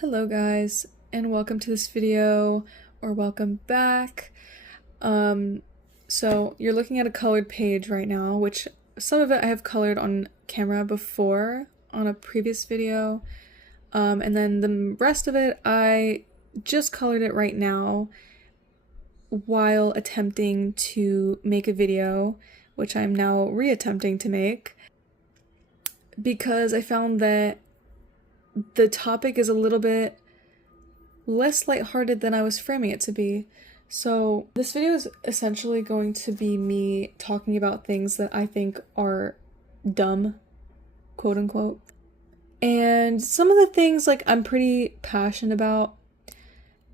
Hello guys, and welcome to this video, or welcome back. So you're looking at a colored page right now, which some of it I have colored on camera before on a previous video, and then the rest of it I just colored it right now while attempting to make a video, which I'm now reattempting to make, because I found that the topic is a little bit less lighthearted than I was framing it to be. So this video is essentially going to be me talking about things that I think are dumb, quote unquote. And some of the things I'm pretty passionate about,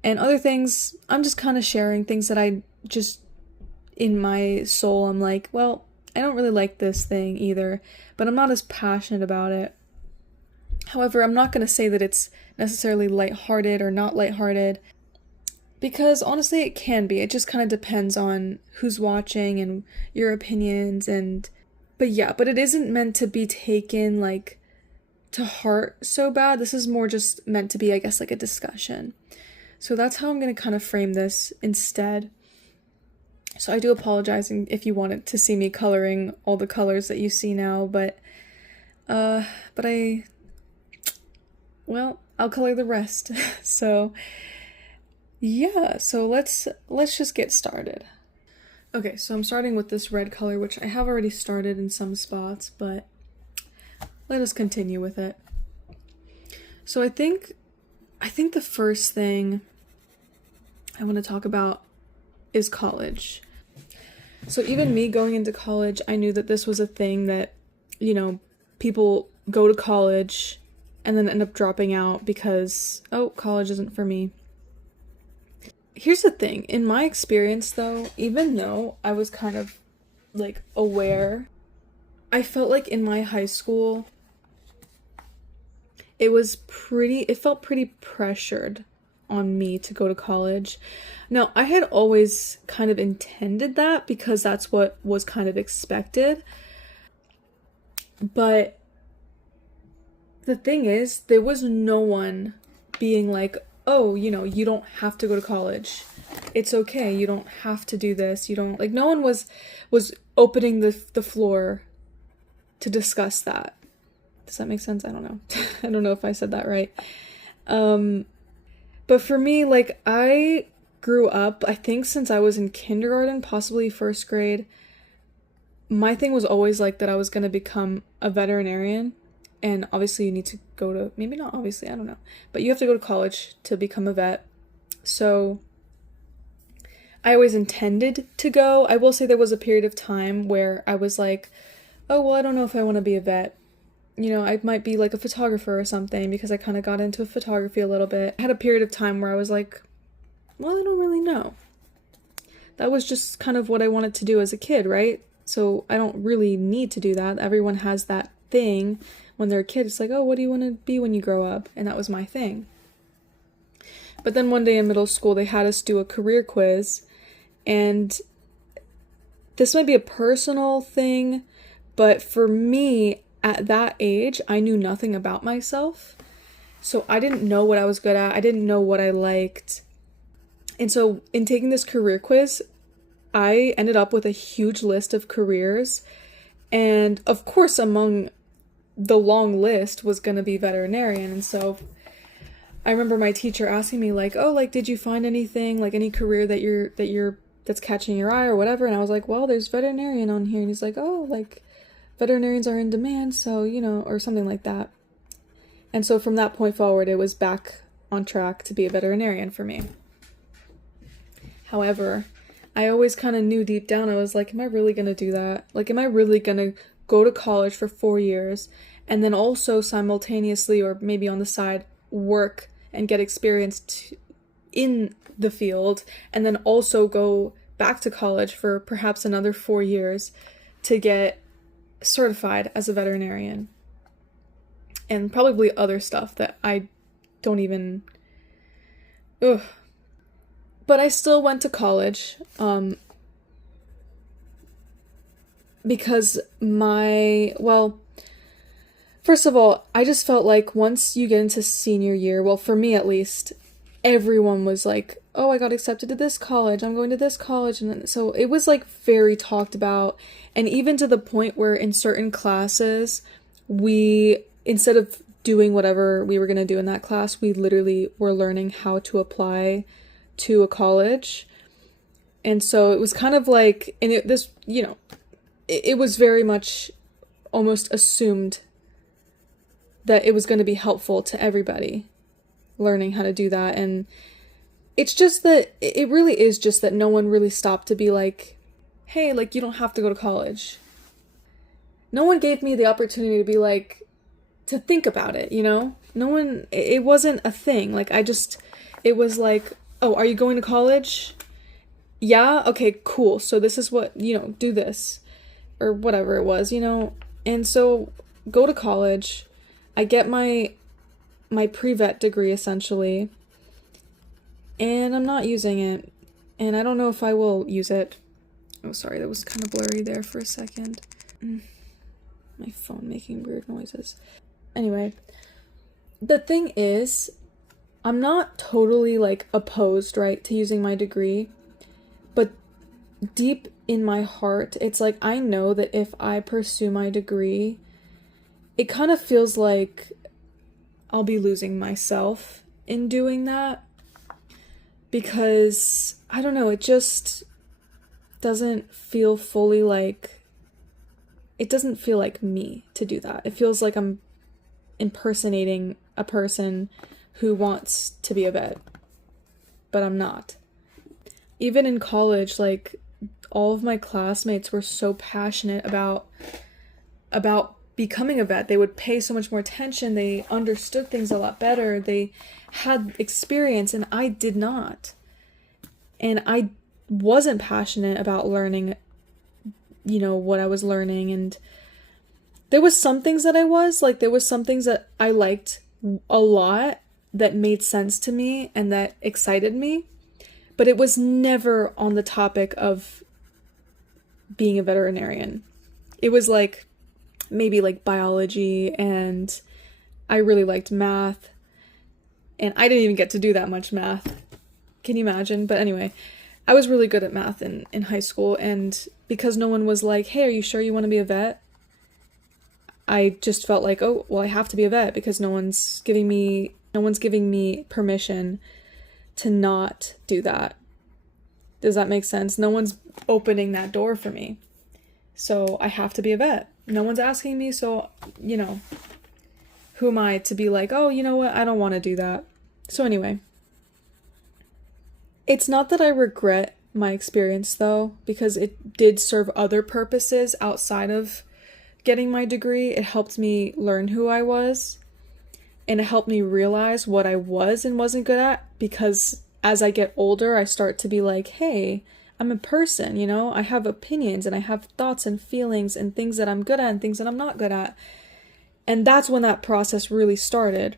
and other things I'm just kind of sharing things that I just in my soul I'm like, well, I don't really like this thing either, but I'm not as passionate about it. However, I'm not going to say that it's necessarily lighthearted or not lighthearted, because honestly it can be. It just kind of depends on who's watching and your opinions, but it isn't meant to be taken to heart so bad. This is more just meant to be, I guess, like a discussion. So that's how I'm going to kind of frame this instead. So I do apologize if you wanted to see me coloring all the colors that you see now, but I'll color the rest. So yeah, so let's just get started. Okay, so I'm starting with this red color, which I have already started in some spots, but let us continue with it. So I think the first thing I want to talk about is college. So even me going into college, I knew that this was a thing that, people go to college and then end up dropping out because, oh, college isn't for me. Here's the thing. In my experience, though, even though I was kind of, aware, I felt like in my high school, it felt pretty pressured on me to go to college. Now, I had always kind of intended that because that's what was kind of expected. But the thing is, there was no one being like, oh, you don't have to go to college. It's okay. You don't have to do this. You don't, no one was opening the floor to discuss that. Does that make sense? I don't know. I don't know if I said that right. But for me, I grew up, I think since I was in kindergarten, possibly first grade, my thing was always that I was going to become a veterinarian. And obviously you need to go to, maybe not obviously, I don't know, but you have to go to college to become a vet. So I always intended to go. I will say there was a period of time where I was like, oh, well, I don't know if I want to be a vet. I might be a photographer or something, because I kind of got into photography a little bit. I had a period of time where I was like, well, I don't really know. That was just kind of what I wanted to do as a kid, right? So I don't really need to do that. Everyone has that thing when they're a kid. It's like, oh, what do you want to be when you grow up? And that was my thing. But then one day in middle school, they had us do a career quiz. And this might be a personal thing, but for me, at that age, I knew nothing about myself. So I didn't know what I was good at. I didn't know what I liked. And so in taking this career quiz, I ended up with a huge list of careers. And of course, among the long list was going to be veterinarian. And so I remember my teacher asking me did you find anything, any career that's catching your eye or whatever? And I was like, well, there's veterinarian on here. And he's like, oh, veterinarians are in demand. So, or something like that. And so from that point forward, it was back on track to be a veterinarian for me. However, I always kind of knew deep down, I was like, am I really going to do that? Am I really going to go to college for 4 years and then also simultaneously, or maybe on the side, work and get experience in the field, and then also go back to college for perhaps another 4 years to get certified as a veterinarian, and probably other stuff that I don't even... Ugh. But I still went to college, because First of all, I just felt like once you get into senior year, well, for me at least, everyone was like, oh, I got accepted to this college, I'm going to this college. And then, so it was like very talked about. And even to the point where in certain classes, we, instead of doing whatever we were going to do in that class, we literally were learning how to apply to a college. And so it was kind of like, and it was very much almost assumed that it was going to be helpful to everybody learning how to do that. And it's just that it really is just that no one really stopped to be like, hey, like, you don't have to go to college. No one gave me the opportunity to be like, to think about it, you know? No one, it wasn't a thing. Like, it was like, oh, are you going to college? Yeah? Okay, cool. So this is what, do this. Or whatever it was, And so, go to college. I get my pre-vet degree, essentially. And I'm not using it. And I don't know if I will use it. Oh, sorry, that was kind of blurry there for a second. My phone making weird noises. Anyway, the thing is, I'm not totally, like, opposed, right, to using my degree. But deep in my heart, it's like, I know that if I pursue my degree, it kind of feels like I'll be losing myself in doing that. Because, I don't know, it just doesn't feel fully like, it doesn't feel like me to do that. It feels like I'm impersonating a person who wants to be a vet, but I'm not. Even in college, like, all of my classmates were so passionate about becoming a vet. They would pay so much more attention. They understood things a lot better. They had experience, and I did not. And I wasn't passionate about learning, what I was learning. And there was some things that I was, like, there was some things that I liked a lot that made sense to me and that excited me. But it was never on the topic of being a veterinarian. It was like, maybe like biology, and I really liked math. And I didn't even get to do that much math. Can you imagine? But anyway, I was really good at math in high school, and because no one was like, hey, are you sure you want to be a vet? I just felt like, oh, well, I have to be a vet because no one's giving me permission to not do that. Does that make sense? No one's opening that door for me. So I have to be a vet. No one's asking me, so, who am I to be like, oh, you know what? I don't want to do that. So anyway, it's not that I regret my experience, though, because it did serve other purposes outside of getting my degree. It helped me learn who I was, and it helped me realize what I was and wasn't good at, because as I get older, I start to be like, hey, I'm a person, I have opinions and I have thoughts and feelings and things that I'm good at and things that I'm not good at. And that's when that process really started.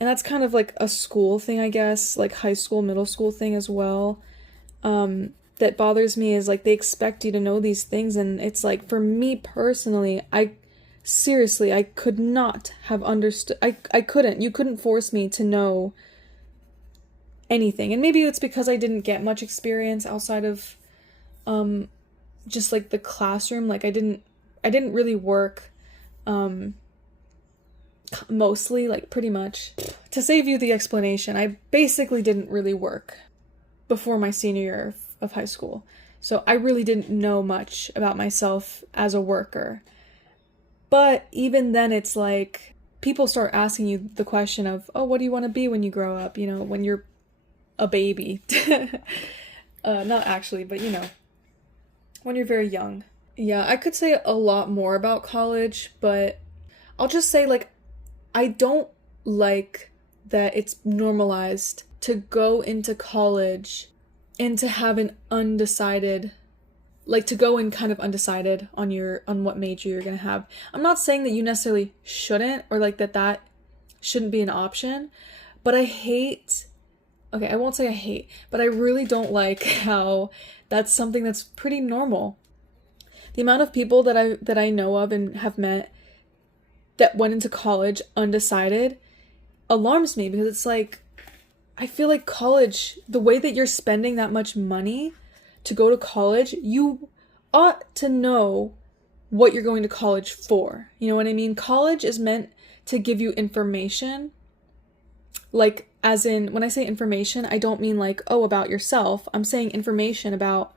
And that's kind of like a school thing, I guess, like high school, middle school thing as well. That bothers me is like they expect you to know these things. And it's like, for me personally, I could not have understood. I couldn't. You couldn't force me to know anything. And maybe it's because I didn't get much experience outside of just like the classroom. Like I didn't really work mostly, like pretty much. To save you the explanation, I basically didn't really work before my senior year of high school. So I really didn't know much about myself as a worker. But even then, it's like people start asking you the question of, oh, what do you want to be when you grow up? When you're a baby. Not actually, but when you're very young. Yeah, I could say a lot more about college, but I'll just say, like, I don't like that it's normalized to go into college and to have an undecided, like, to go in kind of undecided on what major you're gonna have. I'm not saying that you necessarily shouldn't, or like that shouldn't be an option, but I won't say I hate, but I really don't like how that's something that's pretty normal. The amount of people that I know of and have met that went into college undecided alarms me, because it's like, I feel like college, the way that you're spending that much money to go to college, you ought to know what you're going to college for. You know what I mean? College is meant to give you information. Like, as in, when I say information, I don't mean like, oh, about yourself. I'm saying information about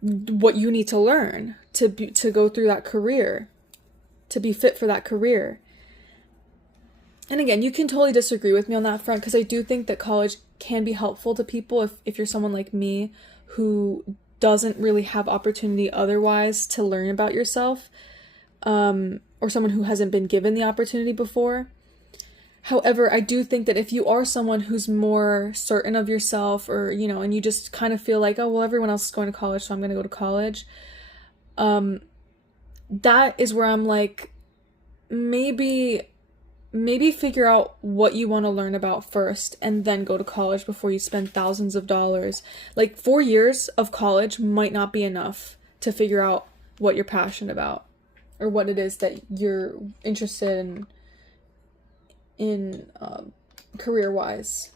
what you need to learn to go through that career, to be fit for that career. And again, you can totally disagree with me on that front, because I do think that college can be helpful to people if you're someone like me who doesn't really have opportunity otherwise to learn about yourself, or someone who hasn't been given the opportunity before. However, I do think that if you are someone who's more certain of yourself, or, you know, and you just kind of feel like, oh, well, everyone else is going to college, so I'm going to go to college, that is where I'm like, maybe figure out what you want to learn about first and then go to college before you spend thousands of dollars. Like, 4 years of college might not be enough to figure out what you're passionate about or what it is that you're interested in career-wise.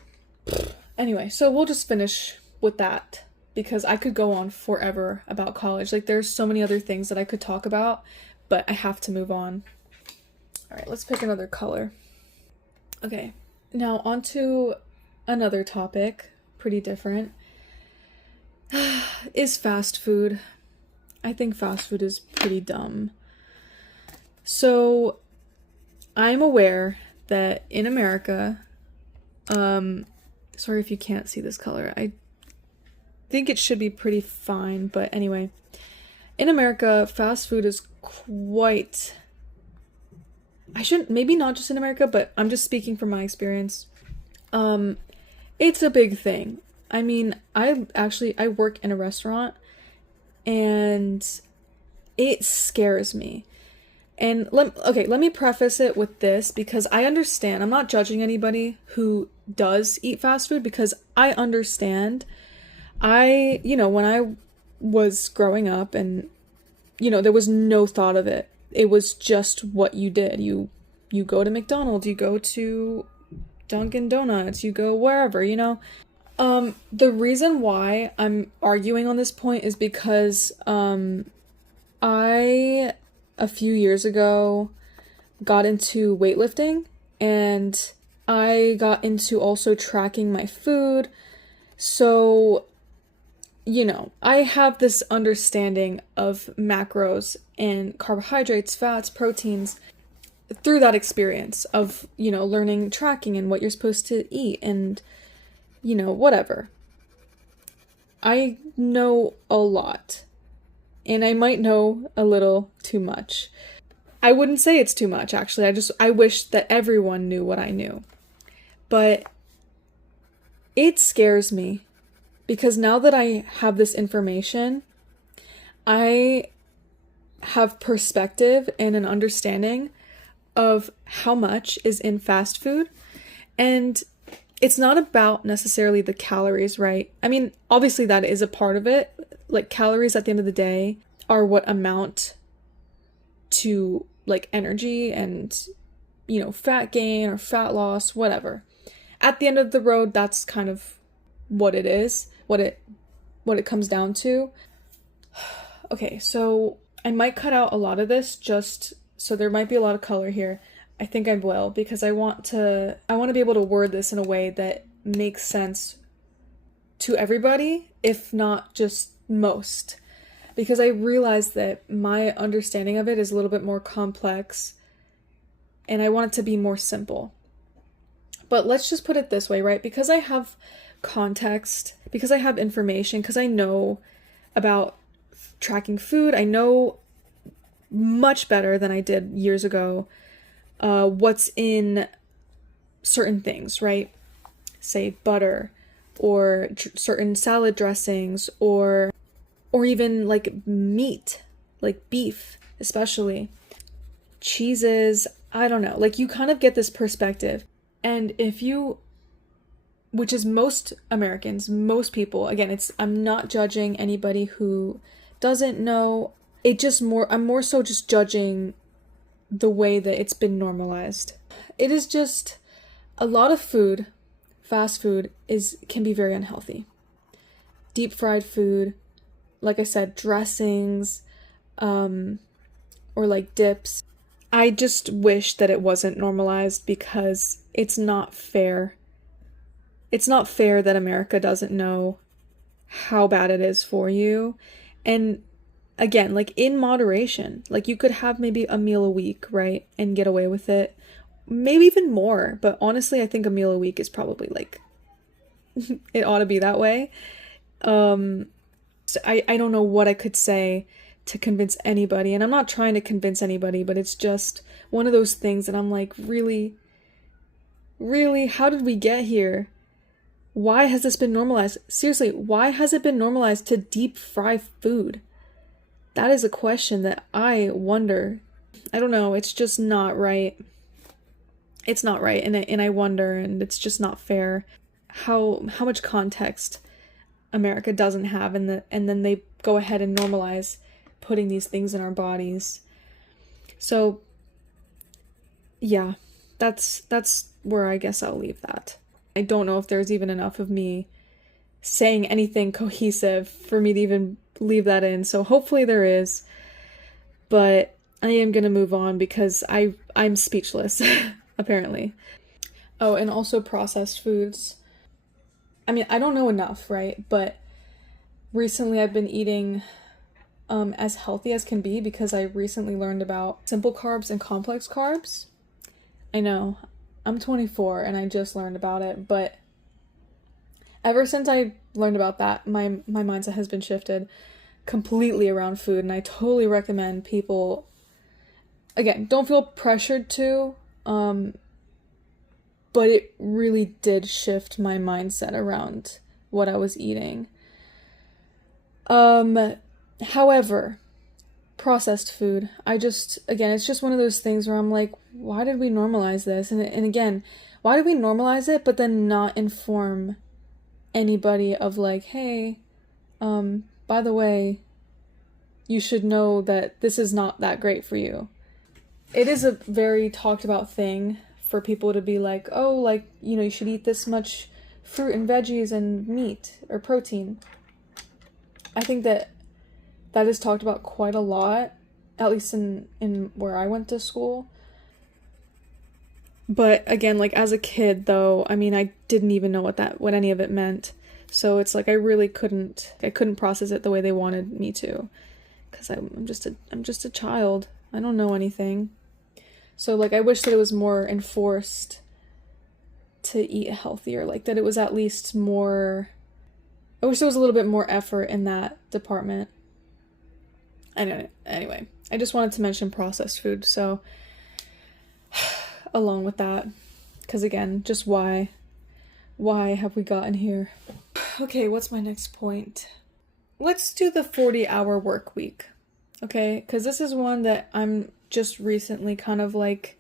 Anyway, so we'll just finish with that, because I could go on forever about college. Like, there's so many other things that I could talk about, but I have to move on. All right, let's pick another color. Okay, now on to another topic, pretty different, is fast food. I think fast food is pretty dumb. So, I'm aware that in America, sorry if you can't see this color, I think it should be pretty fine, but anyway, in America, fast food is quite... maybe not just in America, but I'm just speaking from my experience. It's a big thing. I mean, I work in a restaurant, and it scares me. And let me preface it with this, because I understand. I'm not judging anybody who does eat fast food, because I understand. When I was growing up, and, there was no thought of it. It was just what you did. You go to McDonald's, you go to Dunkin' Donuts, you go wherever, The reason why I'm arguing on this point is because I, a few years ago, got into weightlifting, and I got into also tracking my food. So, I have this understanding of macros and carbohydrates, fats, proteins through that experience of, learning tracking and what you're supposed to eat and, whatever. I know a lot, and I might know a little too much. I wouldn't say it's too much, actually. I wish that everyone knew what I knew. But it scares me, because now that I have this information, I have perspective and an understanding of how much is in fast food. And it's not about necessarily the calories, right? I mean, obviously that is a part of it. Like, calories at the end of the day are what amount to, like, energy and, fat gain or fat loss, whatever. At the end of the road, that's kind of what it is, what it comes down to. Okay, so I might cut out a lot of this, just so there might be a lot of color here. I think I will, because I want to be able to word this in a way that makes sense to everybody, if not just most. Because I realize that my understanding of it is a little bit more complex, and I want it to be more simple. But let's just put it this way, right? Because I have context, because I have information, because I know about tracking food, I know much better than I did years ago what's in certain things, right? Say butter, or certain salad dressings, or even like meat, like beef especially, cheeses, I don't know, like you kind of get this perspective. And if you, which is most Americans, most people, again, I'm not judging anybody who doesn't know, I'm more so just judging the way that it's been normalized. It is just a lot of food, fast food can be very unhealthy. Deep fried food, like I said, dressings, or like dips. I just wish that it wasn't normalized because it's not fair. It's not fair that America doesn't know how bad it is for you. And again, like in moderation, like you could have maybe a meal a week, right? And get away with it. Maybe even more. But honestly, I think a meal a week is probably like, it ought to be that way. So I don't know what I could say to convince anybody. And I'm not trying to convince anybody, but it's just one of those things that I'm like, really, really, how did we get here? Why has this been normalized? Seriously, why has it been normalized to deep fry food? That is a question that I wonder. I don't know, it's just not right. It's not right, and I wonder, and it's just not fair how much context America doesn't have, and then they go ahead and normalize putting these things in our bodies. So yeah, that's where I guess I'll leave that. I don't know if there's even enough of me saying anything cohesive for me to even leave that in. So hopefully there is. But I am going to move on because I'm speechless, apparently. Oh, and also processed foods. I mean, I don't know enough, right? But recently I've been eating as healthy as can be because I recently learned about simple carbs and complex carbs. I know, I'm 24 and I just learned about it, but ever since I learned about that, my mindset has been shifted completely around food, and I totally recommend people, again, don't feel pressured to, but it really did shift my mindset around what I was eating. However, processed food, again, it's just one of those things where I'm like, why did we normalize this? And again, why did we normalize it, but then not inform anybody of like, hey, by the way, you should know that this is not that great for you. It is a very talked about thing for people to be like, oh, like, you should eat this much fruit and veggies and meat or protein. I think that is talked about quite a lot, at least in where I went to school. But again, like as a kid though, I mean, I didn't even know what any of it meant. So it's like I couldn't process it the way they wanted me to, because I'm just a child. I don't know anything. So like I wish that it was more enforced to eat healthier, like that it was at least more. I wish there was a little bit more effort in that department. Anyway, I just wanted to mention processed food, so along with that, because again, just why have we gotten here? Okay, what's my next point? Let's do the 40-hour work week, okay? Because this is one that I'm just recently kind of like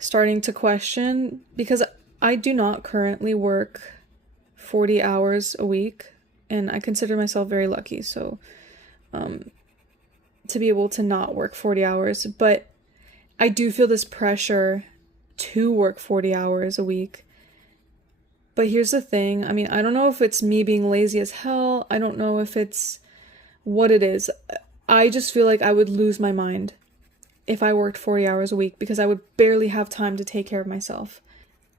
starting to question, because I do not currently work 40 hours a week, and I consider myself very lucky, so to be able to not work 40 hours, but I do feel this pressure to work 40 hours a week. But here's the thing, I mean, I don't know if it's me being lazy as hell, I don't know if it's what it is. I just feel like I would lose my mind if I worked 40 hours a week because I would barely have time to take care of myself.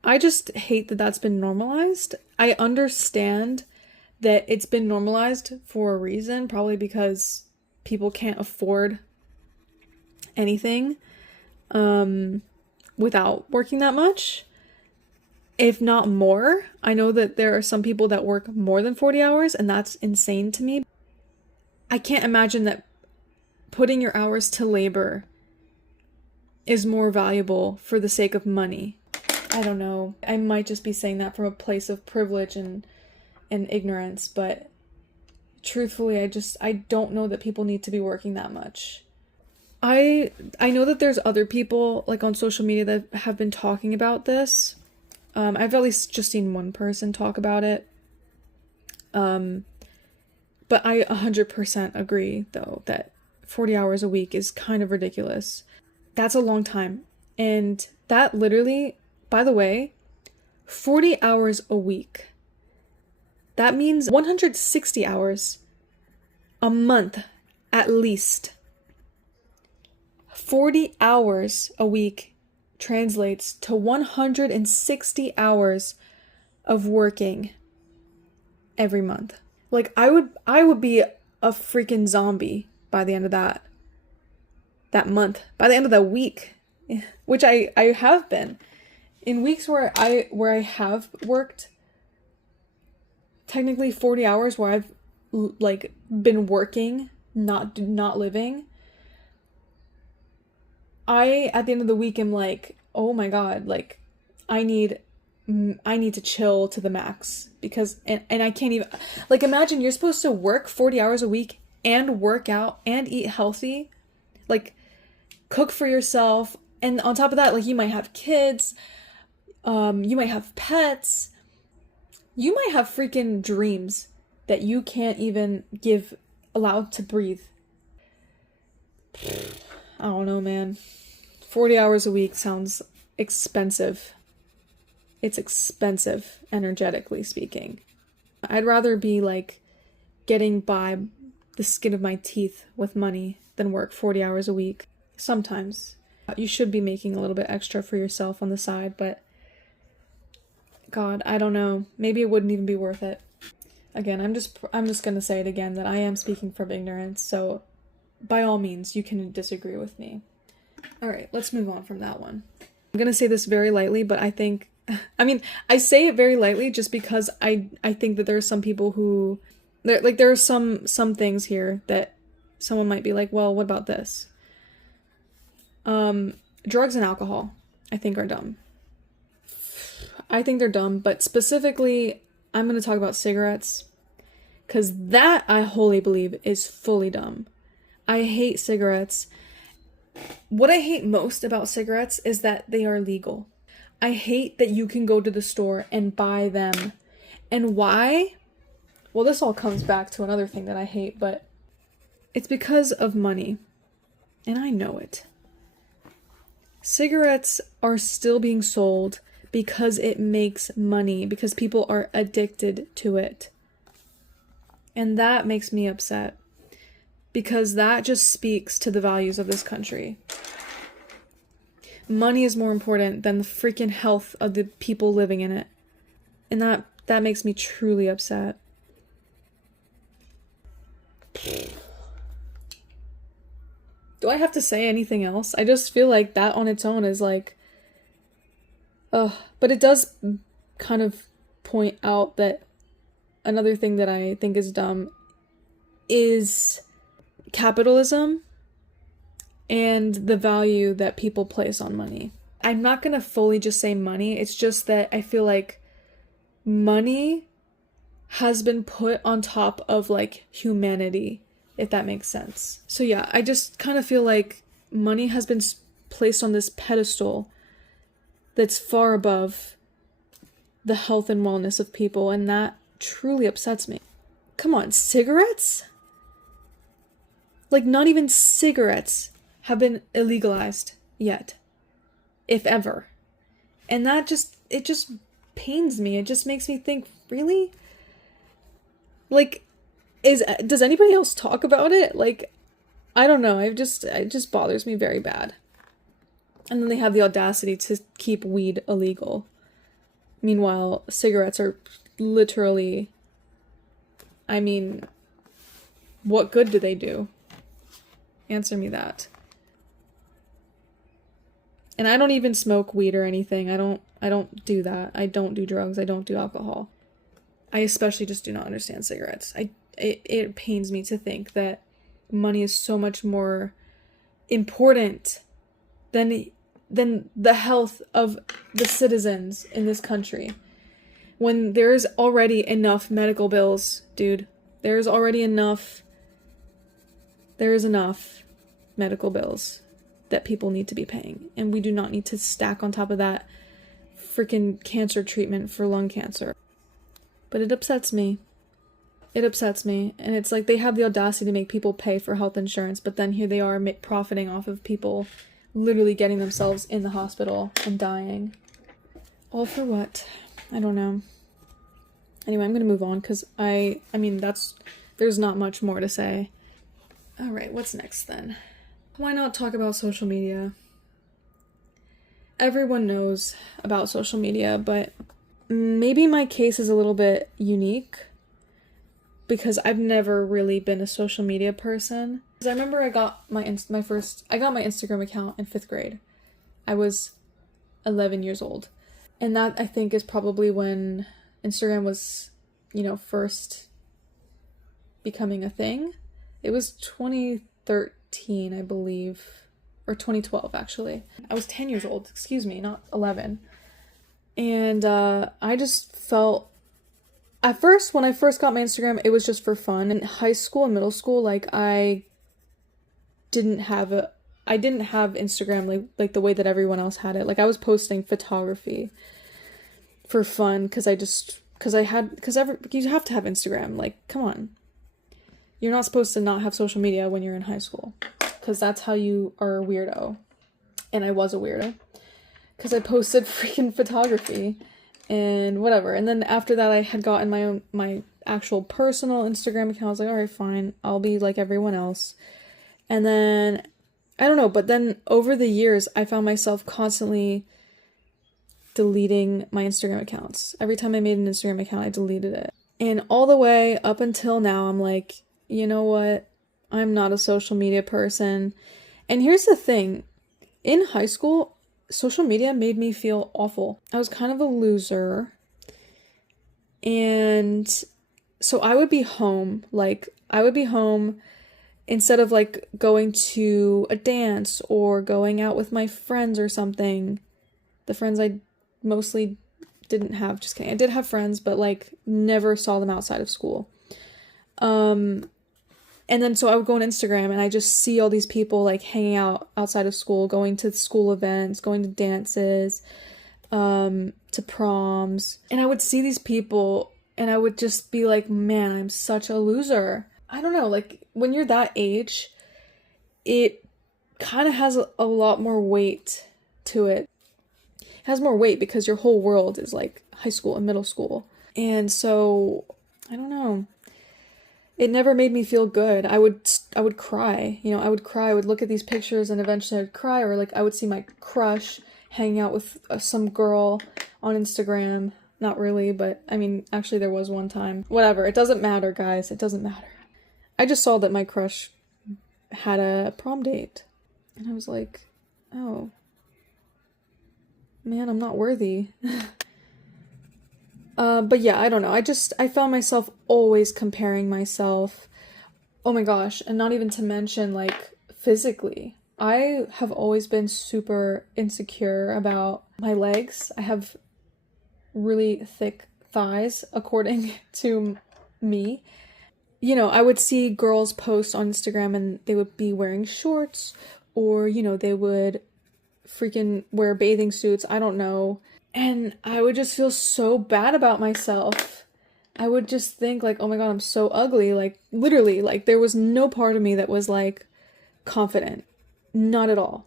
I just hate that that's been normalized. I understand that it's been normalized for a reason, probably because people can't afford anything without working that much, if not more. I know that there are some people that work more than 40 hours, and that's insane to me. I can't imagine that putting your hours to labor is more valuable for the sake of money. I don't know. I might just be saying that from a place of privilege and ignorance, but truthfully, I don't know that people need to be working that much. I know that there's other people like on social media that have been talking about this. I've at least just seen one person talk about it. But I 100% agree though that 40 hours a week is kind of ridiculous. That's a long time. And that literally, by the way, 40 hours a week. That means 160 hours a month at least. 40 hours a week translates to 160 hours of working every month. Like I would be a freaking zombie by the end of that month, by the end of that week, which I have been. In weeks where I have worked technically 40 hours, where I've like been working, not living, I at the end of the week am like, oh my god, like I need to chill to the max, because and I can't even, like, imagine you're supposed to work 40 hours a week and work out and eat healthy, like cook for yourself, and on top of that, like, you might have kids, you might have pets, you might have freaking dreams that you can't even give allowed to breathe. I don't know, man. 40 hours a week sounds expensive. It's expensive, energetically speaking. I'd rather be like getting by the skin of my teeth with money than work 40 hours a week. Sometimes you should be making a little bit extra for yourself on the side, but God, I don't know. Maybe it wouldn't even be worth it. Again, I'm just gonna say it again, that I am speaking from ignorance, so by all means, you can disagree with me. Alright, let's move on from that one. I'm gonna say this very lightly, but I think, I mean, I say it very lightly just because I think that there are some people who, there are some things here that someone might be like, well, what about this? Drugs and alcohol, I think, are dumb. I think they're dumb, but specifically, I'm going to talk about cigarettes, because that, I wholly believe, is fully dumb. I hate cigarettes. What I hate most about cigarettes is that they are legal. I hate that you can go to the store and buy them. And why? Well, this all comes back to another thing that I hate, but it's because of money. And I know it. Cigarettes are still being sold because it makes money, because people are addicted to it. And that makes me upset, because that just speaks to the values of this country. Money is more important than the freaking health of the people living in it. And that makes me truly upset. Do I have to say anything else? I just feel like that on its own is like, but it does kind of point out that another thing that I think is dumb is capitalism and the value that people place on money. I'm not going to fully just say money. It's just that I feel like money has been put on top of like humanity, if that makes sense. So yeah, I just kind of feel like money has been placed on this pedestal that's far above the health and wellness of people, and that truly upsets me. Come on, cigarettes? Like, not even cigarettes have been illegalized yet, if ever. And that just pains me. It just makes me think, really? Like, does anybody else talk about it? Like, I don't know. It just bothers me very bad. And then they have the audacity to keep weed illegal. Meanwhile, cigarettes are literally, I mean, what good do they do? Answer me that. And I don't even smoke weed or anything. I don't do that. I don't do drugs. I don't do alcohol. I especially just do not understand cigarettes. It pains me to think that money is so much more important than the health of the citizens in this country. When there's already enough medical bills, dude. There is enough medical bills that people need to be paying. And we do not need to stack on top of that freaking cancer treatment for lung cancer. But it upsets me. It upsets me. And it's like they have the audacity to make people pay for health insurance, but then here they are profiting off of people literally getting themselves in the hospital and dying. All for what? I don't know. Anyway, I'm gonna move on because I mean, there's not much more to say. All right, what's next then? Why not talk about social media? Everyone knows about social media, but maybe my case is a little bit unique because I've never really been a social media person. I remember I got my Instagram account in 5th grade. I was 11 years old. And that, I think, is probably when Instagram was, first becoming a thing. It was 2013, I believe, or 2012, actually. I was 10 years old, not 11. And I just felt, at first, when I first got my Instagram, it was just for fun. In high school and middle school, I didn't have Instagram like the way that everyone else had it. I was posting photography for fun because you have to have Instagram. Come on. You're not supposed to not have social media when you're in high school because that's how you are a weirdo. And I was a weirdo because I posted freaking photography and whatever. And then after that, I had gotten my actual personal Instagram account. I was like, all right, fine. I'll be like everyone else. And then, I don't know, but then over the years, I found myself constantly deleting my Instagram accounts. Every time I made an Instagram account, I deleted it. And all the way up until now, I'm like, you know what? I'm not a social media person. And here's the thing. In high school, social media made me feel awful. I was kind of a loser. And so I would be home. Instead of going to a dance or going out with my friends or something. The friends I mostly didn't have, just kidding. I did have friends, but never saw them outside of school. And then so I would go on Instagram and I just see all these people hanging out outside of school, going to school events, going to dances, to proms. And I would see these people and I would just be like, man, I'm such a loser. I don't know, when you're that age, it kind of has a lot more weight to it. It has more weight because your whole world is high school and middle school. And so, I don't know. It never made me feel good. I would cry. I would cry. I would look at these pictures and eventually I would cry. Or I would see my crush hanging out with some girl on Instagram. Not really, but I mean, actually there was one time. Whatever. It doesn't matter, guys. It doesn't matter. I just saw that my crush had a prom date. And I was like, oh, man, I'm not worthy. But yeah, I don't know. I found myself always comparing myself. Oh my gosh. And not even to mention physically. I have always been super insecure about my legs. I have really thick thighs, according to me. I would see girls post on Instagram and they would be wearing shorts or, they would freaking wear bathing suits. I don't know. And I would just feel so bad about myself. I would just think oh my God, I'm so ugly. Literally, there was no part of me that was confident. Not at all.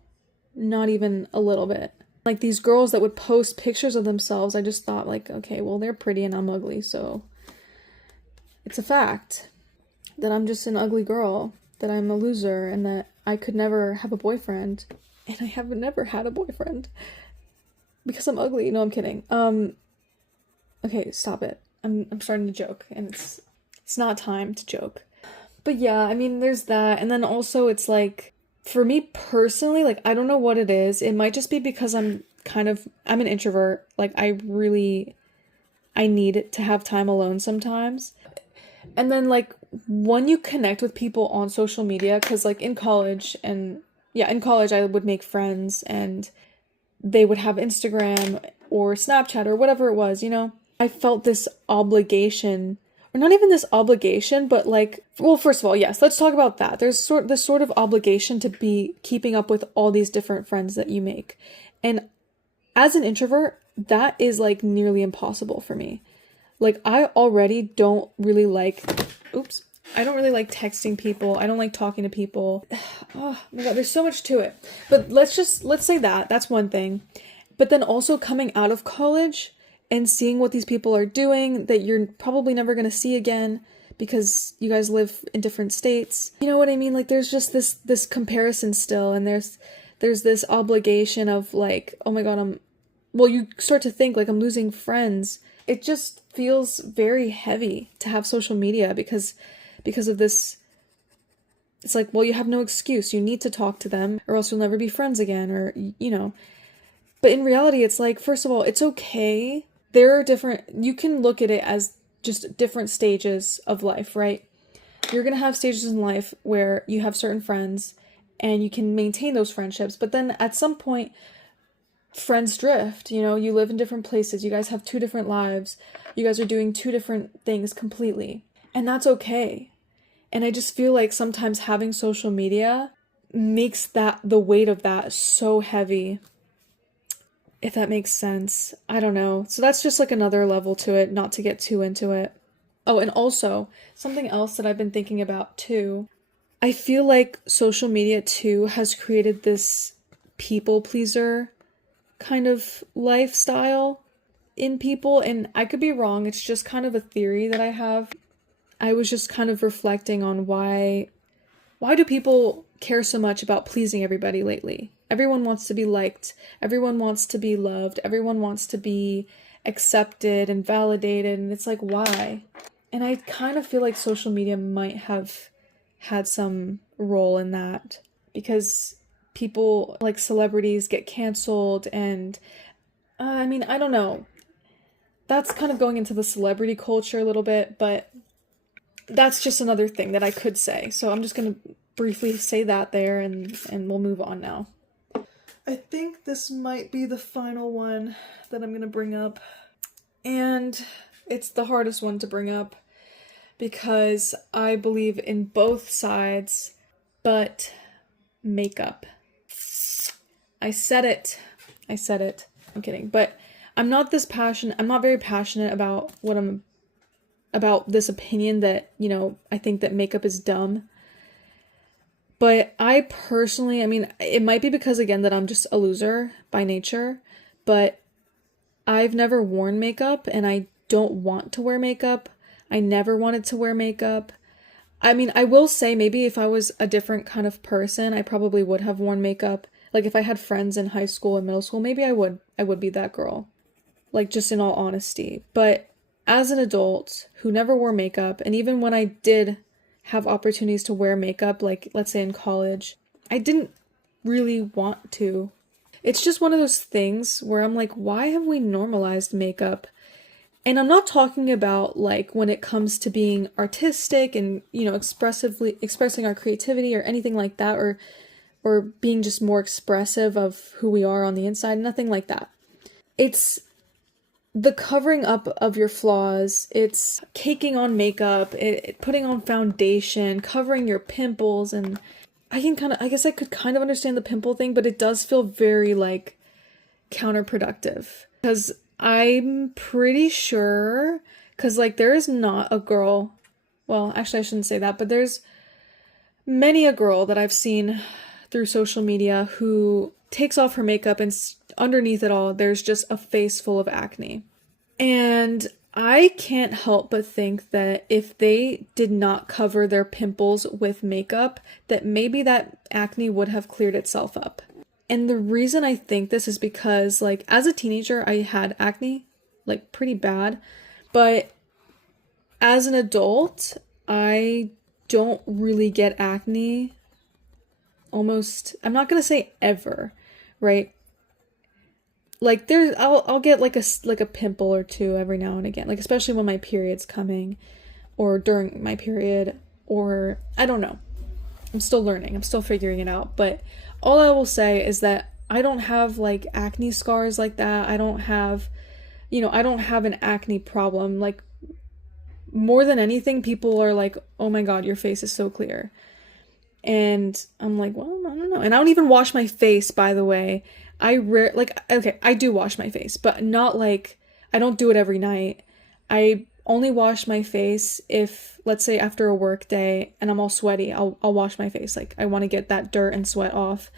Not even a little bit. These girls that would post pictures of themselves, I just thought okay, well, they're pretty and I'm ugly. So it's a fact that I'm just an ugly girl, that I'm a loser and that I could never have a boyfriend. And I have never had a boyfriend. Because I'm ugly. No, I'm kidding. Okay, stop it. I'm starting to joke, and it's not time to joke. But yeah, I mean, there's that, and then also it's for me personally, I don't know what it is. It might just be because I'm an introvert. I need to have time alone sometimes. And then when you connect with people on social media, because in college I would make friends and they would have Instagram or Snapchat or whatever it was, I felt this obligation, or not even this obligation, but well, first of all, yes, let's talk about that. There's this sort of obligation to be keeping up with all these different friends that you make. And as an introvert, that is nearly impossible for me. I already don't really I don't really like texting people. I don't like talking to people. Oh my God, there's so much to it. But let's say that. That's one thing. But then also coming out of college and seeing what these people are doing that you're probably never going to see again because you guys live in different states. You know what I mean? Like there's just this comparison still, and there's this obligation of like, oh my God, you start to think like I'm losing friends. It just feels very heavy to have social media because of this. It's like, well, you have no excuse. You need to talk to them or else you'll never be friends again, or, you know. But in reality, it's like, first of all, it's okay. There are you can look at it as just different stages of life, right? You're going to have stages in life where you have certain friends and you can maintain those friendships. But then at some point, friends drift, you know, you live in different places. You guys have two different lives. You guys are doing two different things completely. And that's okay. And I just feel like sometimes having social media makes the weight of that so heavy. If that makes sense. I don't know. So that's just like another level to it, not to get too into it. Oh, and also, something else that I've been thinking about too. I feel like social media too has created this people pleaser kind of lifestyle in people, and I could be wrong. It's just kind of a theory that I have. I was just kind of reflecting on why do people care so much about pleasing everybody lately? Everyone wants to be liked. Everyone wants to be loved. Everyone wants to be accepted and validated. And it's like, why? And I kind of feel like social media might have had some role in that, because people like celebrities get canceled. And I mean, I don't know. That's kind of going into the celebrity culture a little bit, but that's just another thing that I could say. So I'm just going to briefly say that there, and we'll move on now. I think this might be the final one that I'm going to bring up. And it's the hardest one to bring up because I believe in both sides, but makeup. I said it. I'm kidding. But I'm not very passionate about about this opinion that, you know, I think that makeup is dumb. But I personally, I mean, it might be because, again, that I'm just a loser by nature, but I've never worn makeup and I don't want to wear makeup. I never wanted to wear makeup. I mean, I will say maybe if I was a different kind of person, I probably would have worn makeup. Like if I had friends in high school and middle school, maybe I would be that girl. Like, just in all honesty. But as an adult who never wore makeup, and even when I did have opportunities to wear makeup, like let's say in college, I didn't really want to. It's just one of those things where I'm like, why have we normalized makeup? And I'm not talking about like when it comes to being artistic and, you know, expressing our creativity or anything like that, or being just more expressive of who we are on the inside, nothing like that. It's the covering up of your flaws, it's caking on makeup, putting on foundation, covering your pimples, and I guess I could kind of understand the pimple thing, but it does feel very, like, counterproductive. Because I'm pretty sure, because, like, there is not a girl, well, actually I shouldn't say that, but there's many a girl that I've seen through social media who takes off her makeup and underneath it all, there's just a face full of acne. And I can't help but think that if they did not cover their pimples with makeup, that maybe that acne would have cleared itself up. And the reason I think this is because, like, as a teenager, I had acne, like, pretty bad. But as an adult, I don't really get acne almost, I'm not gonna say ever, right? Like I'll get like a pimple or two every now and again, like especially when my period's coming, or during my period, or I don't know. I'm still learning. I'm still figuring it out. But all I will say is that I don't have like acne scars like that. I don't have an acne problem. Like, more than anything, people are like, "Oh my God, your face is so clear." And I'm like, well, I don't know. And I don't even wash my face, by the way. I do wash my face, but not like, I don't do it every night. I only wash my face if, let's say, after a work day and I'm all sweaty, I'll wash my face. Like, I want to get that dirt and sweat off.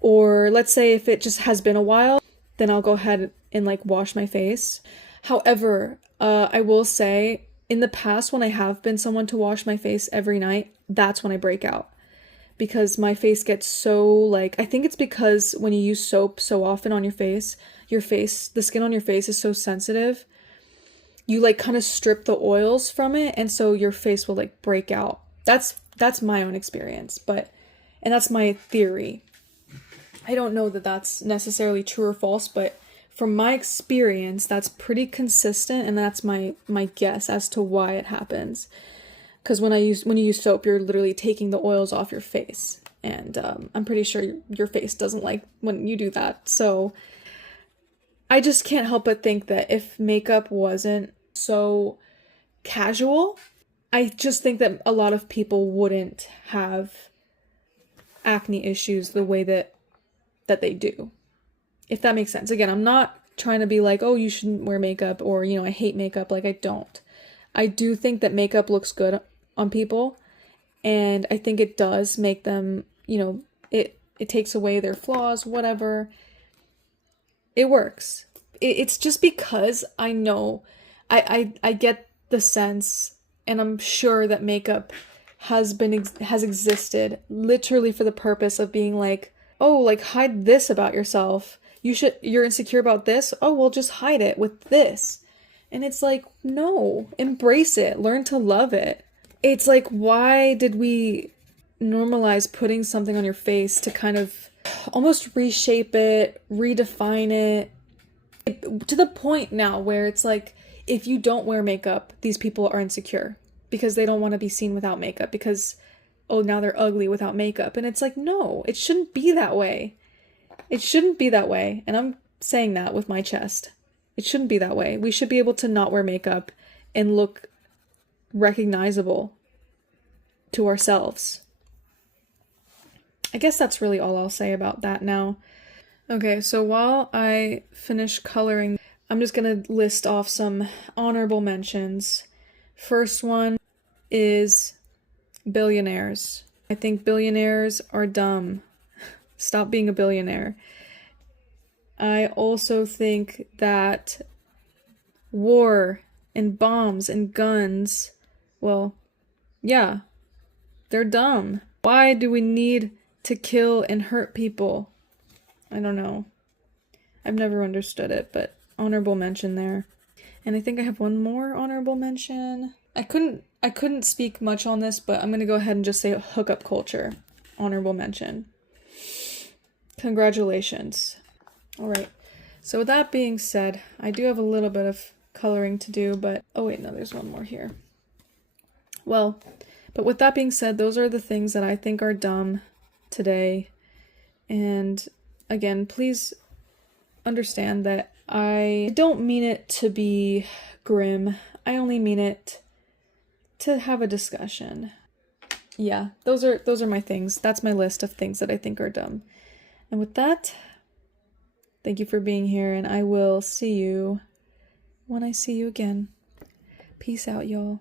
Or let's say if it just has been a while, then I'll go ahead and like wash my face. However, I will say in the past when I have been someone to wash my face every night, that's when I break out. Because my face gets so like, I think it's because when you use soap so often on your face, the skin on your face is so sensitive. You like kind of strip the oils from it, and so your face will like break out. That's my own experience, and that's my theory. I don't know that that's necessarily true or false, but from my experience, that's pretty consistent, and that's my guess as to why it happens. Because when you use soap, you're literally taking the oils off your face, and I'm pretty sure your face doesn't like when you do that. So I just can't help but think that if makeup wasn't so casual, I just think that a lot of people wouldn't have acne issues the way that they do. If that makes sense. Again, I'm not trying to be like, oh, you shouldn't wear makeup, or, I hate makeup. Like, I don't. I do think that makeup looks good on people, and I think it does make them, it takes away their flaws, whatever. It works. It's just because I know, I get the sense, and I'm sure that makeup has existed literally for the purpose of being like, oh, like, hide this about yourself. You're insecure about this? Oh, well, just hide it with this. And it's like, no, embrace it. Learn to love it. It's like, why did we normalize putting something on your face to kind of almost reshape it, redefine it, to the point now where it's like, if you don't wear makeup, these people are insecure because they don't want to be seen without makeup because, oh, now they're ugly without makeup. And it's like, no, it shouldn't be that way. It shouldn't be that way. And I'm saying that with my chest. It shouldn't be that way. We should be able to not wear makeup and look recognizable to ourselves. I guess that's really all I'll say about that now. Okay, so while I finish coloring, I'm just gonna list off some honorable mentions. First one is billionaires. I think billionaires are dumb. Stop being a billionaire. I also think that war and bombs and guns, well, yeah, they're dumb. Why do we need to kill and hurt people? I don't know. I've never understood it, but honorable mention there. And I think I have one more honorable mention. I couldn't speak much on this, but I'm gonna go ahead and just say hookup culture. Honorable mention. Congratulations. Alright, so with that being said, I do have a little bit of coloring to do, but oh wait, no, there's one more here. Well, but with that being said, those are the things that I think are dumb today. And again, please understand that I don't mean it to be grim. I only mean it to have a discussion. Yeah, those are my things. That's my list of things that I think are dumb. And with that, thank you for being here, and I will see you when I see you again. Peace out, y'all.